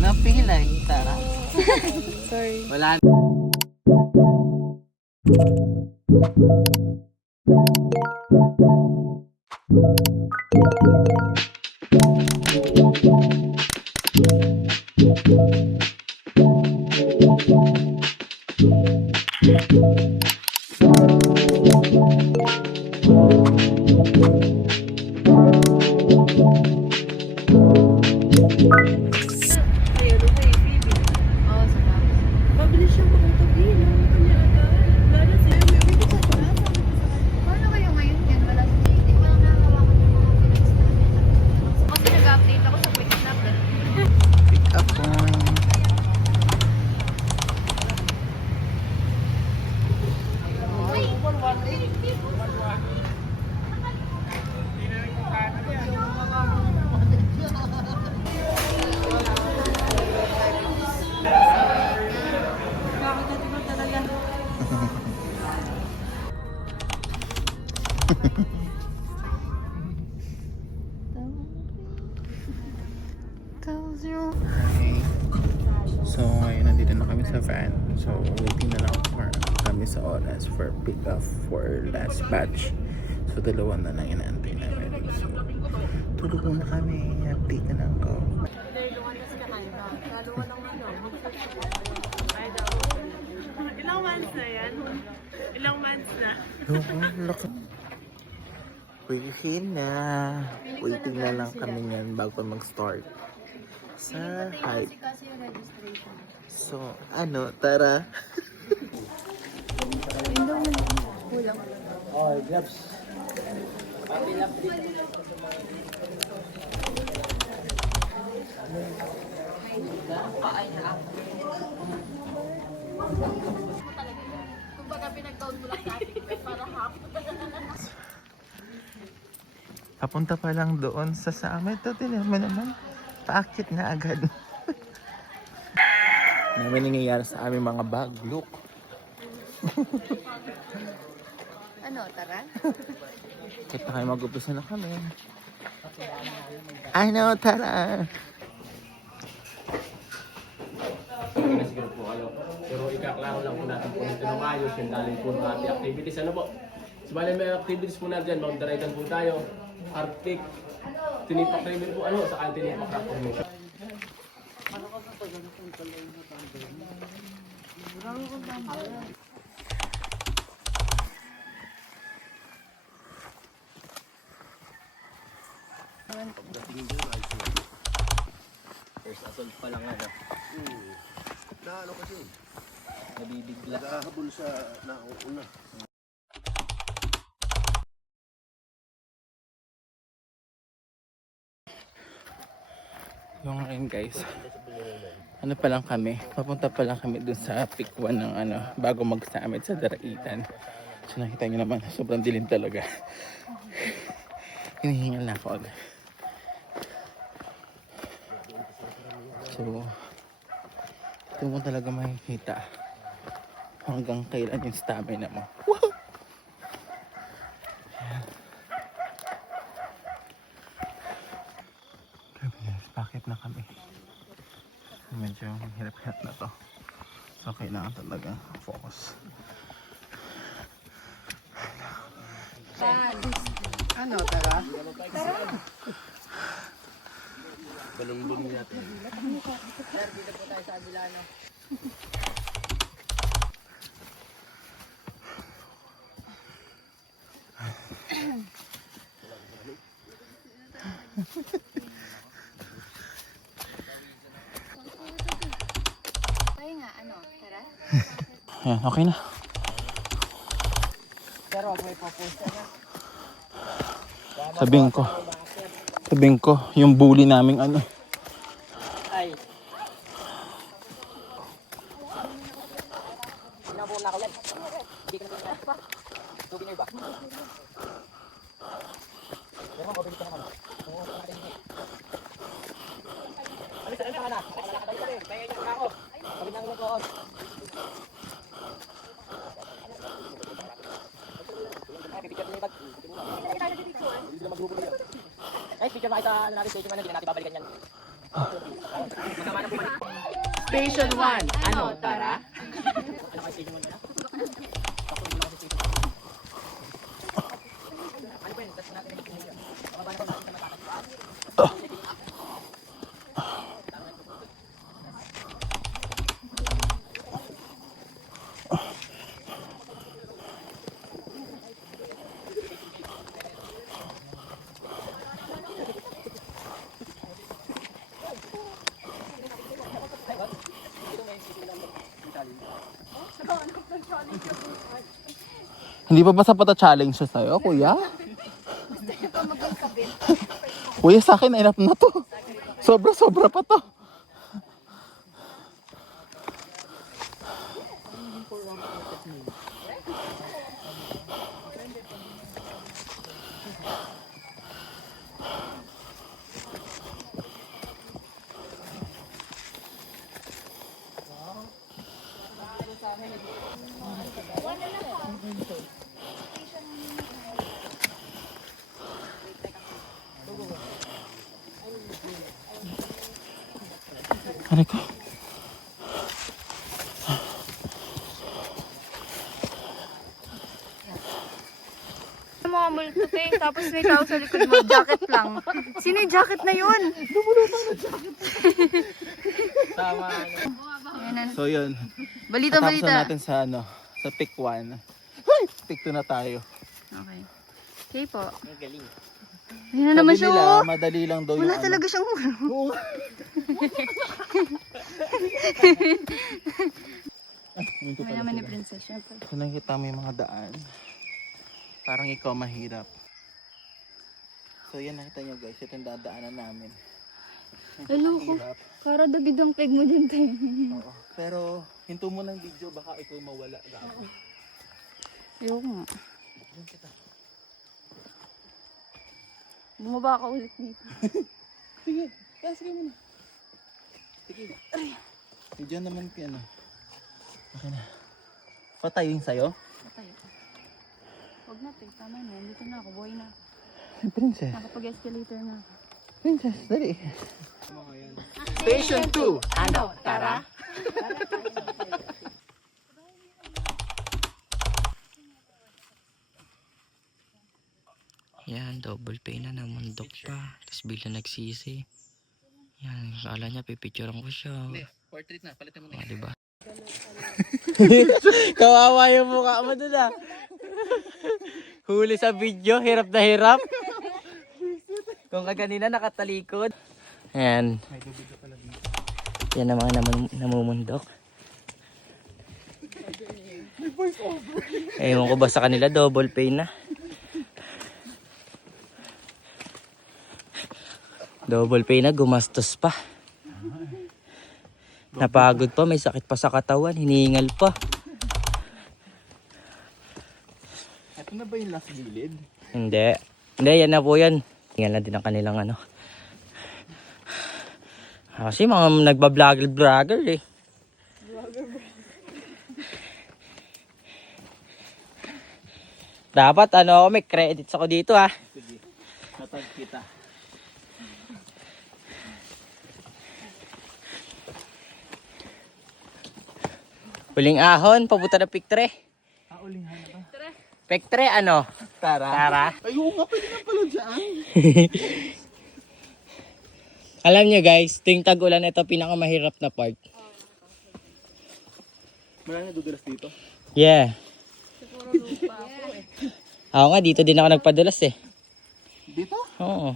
Napilay, tara. Sorry. Wala. Ay, ano kay Phoebe? Oo, salamat. Mabilis siya makatabi. Nakita niya agad. Lalo sa'yo, may Phoebe ka pa. Paano kayo ngayon yan? Wala sa hindi ko lang nakahawakan yung mga feelings namin. Kasi nag-update ako sa quick snap. Pick up point. Okay. So, ngayon nandito na kami sa van. So, waiting na lang for kami sa oras for pick up for last batch. So, dalawa na lang inaantay namin. So, tulog muna kami. Update na lang ko. Ilang months na yan? Ilang months na? Waiting na. Waiting na lang kami yan bago mag-start sa hype. Kasi yung registration. So, ano, tara. Kumbaga pinag-down mo lang dati para half. Papunta pa lang doon sa amin. Ito, tinan mo naman. Paakit na agad. Namin nangyayari sa aming mga bag. Look. Ano, tara? Kita kayo mag-upisa na kami. Ano, tara. Siguro po kayo. Pero ikaklaro lang po natin po nito na maayos yung daling po ng ating activities. Ano po? Sabali may activities po natin dyan. Mag-daridan po tayo. Arctic. Tinipak river po. Ano? Saka tinipak rock formation. First assault pa lang ano. Naano kasi, Nabibigla. nakahabol sa nauna. Yung ngayon guys, ano pa lang kami, papunta pa lang kami dun sa pick 1 ng ano, bago mag-summit sa Daraitan. So nakita nyo naman, sobrang dilim talaga. Hinihingal na ako agad. So, ito mo talaga makikita hanggang kailan yung stamina mo. Woohoo! Grabe guys, bakit na kami? Medyo hirap-hirap na to. So kailangan talaga focus. Ano, tara? Balong-balong natin. Kaya nga, ano, tara? Ayan, okay na. Sabihin ko, yung bully naming ano. Ay, picture makita ano natin, station man, hindi na natin babalikan yan. Magkama Station 1. Ano, tara? Hindi pa ba sapat na challenge siya sa'yo, kuya? Kuya, sa akin, enough na to. Sobra-sobra pa to. Ano ka? Mga multo, te. Tapos may tao sa likod mo. Jacket lang. Sino yung jacket na yun? Tama. Ayan na. So yun. Balita, Tapos balita. na natin sa ano, sa pick 1. Ay! Pick 2 na tayo. Okay. Okay po. Ayan na naman siya, nila, oh. madali lang daw Wala yung talaga siyang ulo. Oo. Minto Ayan pala naman ni sila. Princess, syempre. So nakikita mo yung mga daan. Parang ikaw mahirap. So yan, nakita nyo guys, ito yung dadaanan namin. Hello ko. Hirap. Para David ang peg mo dyan, te. Oo. Pero hinto mo ng video, baka ikaw mawala. Gago. Ayoko nga. Bumaba ka ulit dito. Sige, sige muna. Sige. Diyan naman kaya ano. Okay na. Patayin sa'yo? Patay. Huwag na, te. Tama na. Dito na ako. Buhay na. Princess. Nakapag-escalator na ako. Princess, dali. Station 2. Ano? Tara? Yan, double pay na namundok pa. Tapos bigla nagsisi. Yan, kala niya pipicturean ko siya. Portrait na, palitan mo O, diba? Kawawa yung mukha mo dun ah. Huli sa video, hirap na hirap. Kung kanina nakatalikod. Ayan. Yan ang mga namumundok. Ewan ko ba sa kanila, double pay na. Double pay na, gumastos pa. Napagod pa, may sakit pa sa katawan, hinihingal pa. Ito na ba yung last gilid? Hindi. Hindi, yan na po yan. Hingal na din ang kanilang ano. Kasi mga nagbablogger eh. Dapat ano ako, may credits ako dito ah. Sige, natag kita. Huling ahon, pabuta na pick 3. Ulihan ba? Pick 3 ano? Tara. Tara. Ay, oo nga, pwede na pala dyan. Alam nyo guys, tuwing tag-ulan ito pinakamahirap na part. Marami nadudulas dito. Yeah. Ako nga, dito din ako nagpadulas eh. Dito? Oo.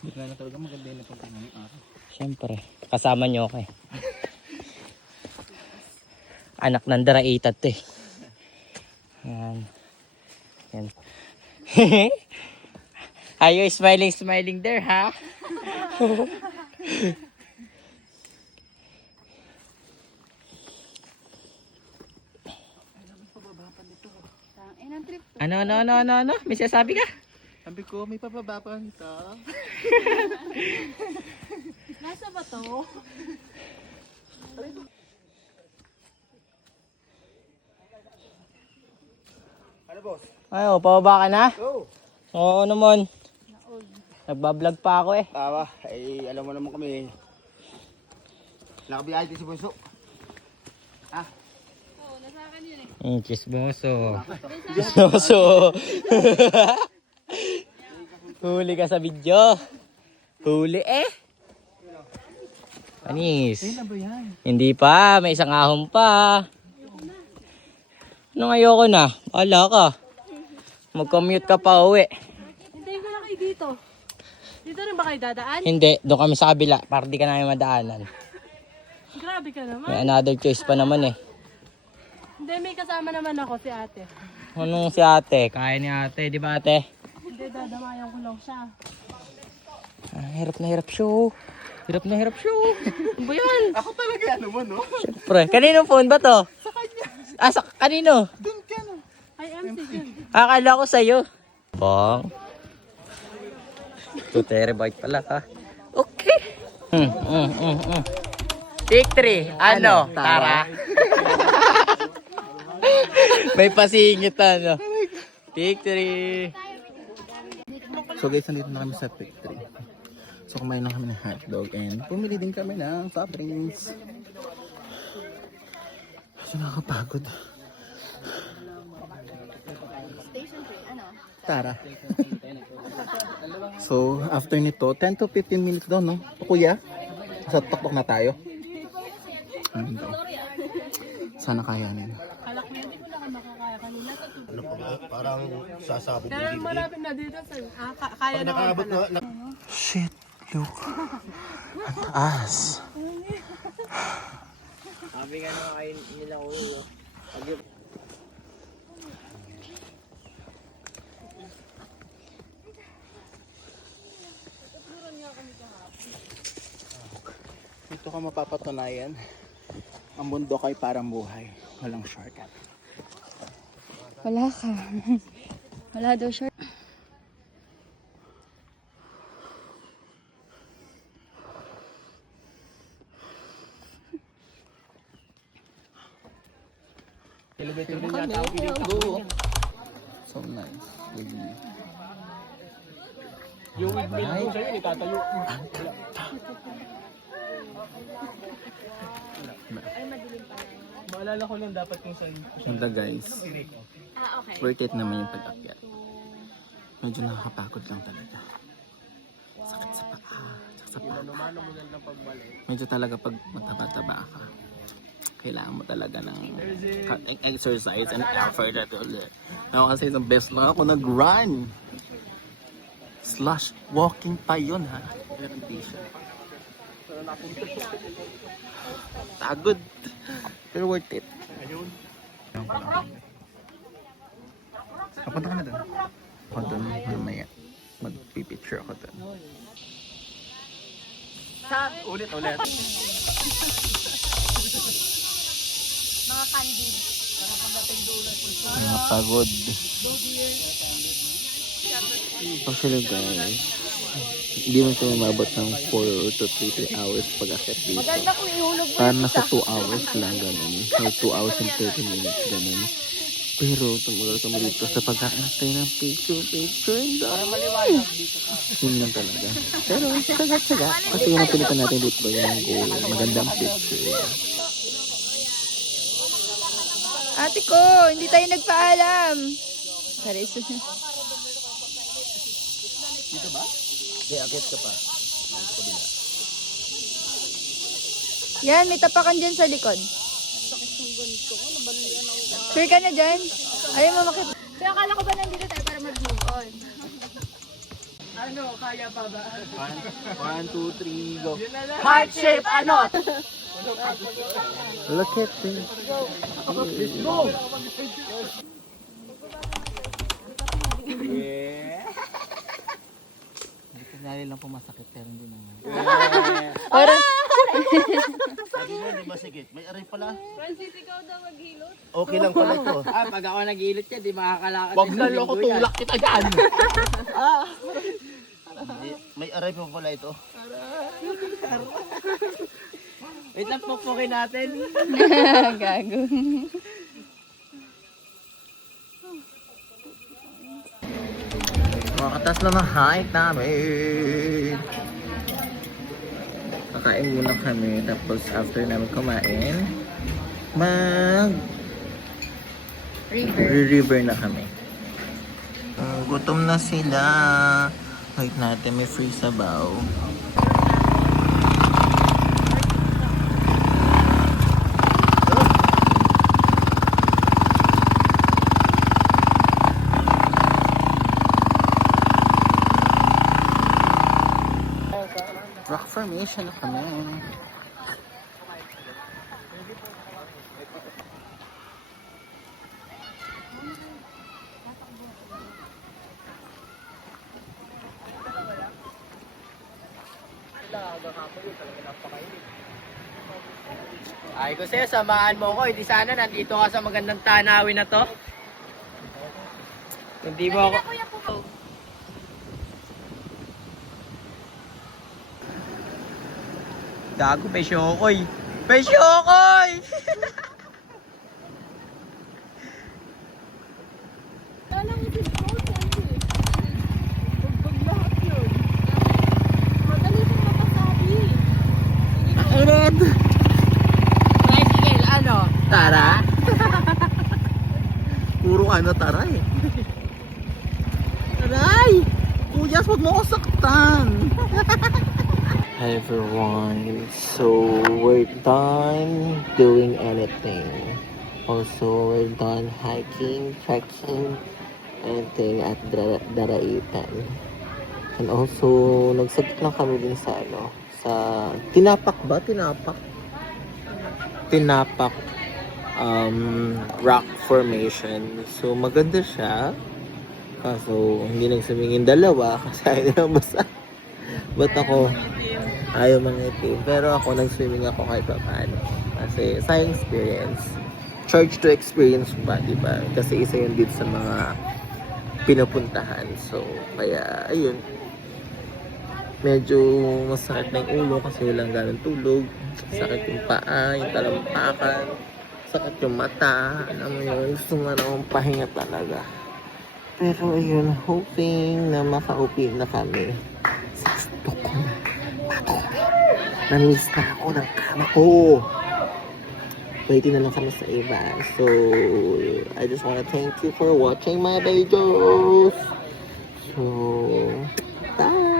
Bigla na talaga maganda yung napagka ng araw. Siyempre, kasama nyo ako eh. Anak ng daraitat eh. Yan. Yan. Are you smiling there, ha? Ano? May sinasabi ka? Sabi ko, may pababa pa nito. Nasa ba to? Ano boss? Ayo, pababa ka na? Go! Oo naman. Nagbablog pa ako eh. Tawa, eh, alam mo naman kami. Nakabiyahe din si Bunso. Oo, nasa akin yun eh. Chismoso. Chismoso. Huli ka sa video. Huli eh. Panis. Hindi pa, may isang ahon pa. Nung ayoko na, wala ka. Mag-commute ka pa uwi. Hintayin ko na kayo dito. Dito rin ba kayo dadaan? Hindi, doon kami sa kabila para di ka namin madaanan. Grabe ka naman. May another choice pa naman eh. Hindi, may kasama naman ako si ate. Anong si ate? Kaya ni ate, di ba ate? Hindi, dadamayan ko lang siya. Hirap na hirap show. Hirap na hirap show. Ano ba yan? Ako talaga ano mo, no? Siyempre. Kaninong phone ba to? Sa kanya. Ah, kanino? Doon ka, no? Ay, MC yun. Akala ko sa'yo. Bang. 2 terabyte pala ha. Okay. Take 3. Ano? Tara. May pasingit ano. Take 3. So guys, nandito na kami sa factory. So kumain na kami ng hotdog and pumili din kami ng soft drinks. So nakakapagod. Station 3, ano? Tara. So after nito, 10 to 15 minutes daw, no? O kuya? Sa tuktok na tayo. Ano daw? Sana kayanin. Kala ko hindi ko na makakaya kanina sa tubig. Ano pa ba? Parang sasabog Pero din. malapit na dito sa kaya Pag na nakaabot na, Shit, look. Ang taas. Sabi nga naman kayo nila ulo. Dito ka mapapatunayan. Ang bundok ay parang buhay. Walang shortcut. Wala ka. Wala daw short. Elevator din yata ako dito. So nice. With you. Yung windmill ko sa'yo, itatayo. Maalala ko lang dapat kung saan. Ganda guys. Ah, okay. Worth it naman yung pag-akyat. Medyo nakakapagod lang talaga. Sakit sa paa. Sa paa. Medyo talaga pag mataba-taba ka, kailangan mo talaga ng exercise and effort at ulit. Ako kasi the best lang ako nag-run. Slash walking pa yun ha. Pero hindi siya. Pagod. Pero worth it. Papunta ka na doon. Ako doon mamaya. Magpipicture ako doon. Ulit. Mga candy. Mga pagod. Actually guys, hindi mo ito umabot ng 4 to 3 hours pag-akit dito. Maganda kung ihulog mo. Parang nasa 2 hours lang ganun. Or 2 hours and 30 minutes ganun. Pero tumagal kami dito sa pag-aantay ng picture and maliwanag dito. Yun lang talaga. Pero sagat-sagat. Kasi yung napilitan natin dito ba yung goal. Magandang picture. Ate ko, hindi tayo nagpaalam. Sorry. Dito ba? Hindi, akit ka pa. Yan, may tapakan dyan sa likod. Sure ka na dyan? Ayaw mo makita. Kaya akala ko ba nandito tayo para mag-move on? Ano, kaya pa ba? 1, 2, 3, go. Heart shape, ano? Look at this. Go! Yeah. Hindi ko nalala lang po masakit pero hindi naman. Parang, sabi mo, hindi masigit. May aray pala. Francis, ikaw daw maghilot. Okay lang pala ito. Pag ako nag-iilot yan, di makakalakad. Wag na loko, tulak kita dyan. May aray pa pala ito. Wait lang, pukpukin natin. gago. Mga taas na ng height namin. Kakain muna kami, tapos after namin kumain, river na kami. Gutom na sila. Wait natin, may free sabaw. Rock formation na kami. Ay, kasi samahan mo ko. Hindi sana nandito ka sa magandang tanawin na to. Hindi mo ako... Gago, may syokoy. May syokoy! Alam mo, pag lahat yun. Madali kong mapasabi. Red! Tricycle, ano? Tara? Puro ano tara eh. Aray! Kuya, huwag mo ko saktan. Hi everyone. So we're done doing anything. Also, we're done hiking, trekking, anything at Daraitan. And also, nagsagit lang kami din sa ano, sa Tinapak ba? Tinapak rock formation. So maganda siya. Kaso hindi nagsumingin dalawa kasi ayaw nila basa. But ako ayaw mangitim. Pero ako nag-swimming ako kahit pa paano. Kasi sayang experience. Charge to experience ba, diba? Kasi isa yun din sa mga pinupuntahan. So kaya ayun. Medyo masakit na yung ulo kasi walang ganang tulog. Sakit yung paa, yung talampakan. Sakit yung mata. Alam mo yun, gusto nga naman pahinga talaga. Pero ayun, hoping na makaupi na kami. Gusto ko na matulog. Namiss na ako ng kama ko. Waiting na lang kami sa iba. So, I just wanna thank you for watching my videos. So, bye!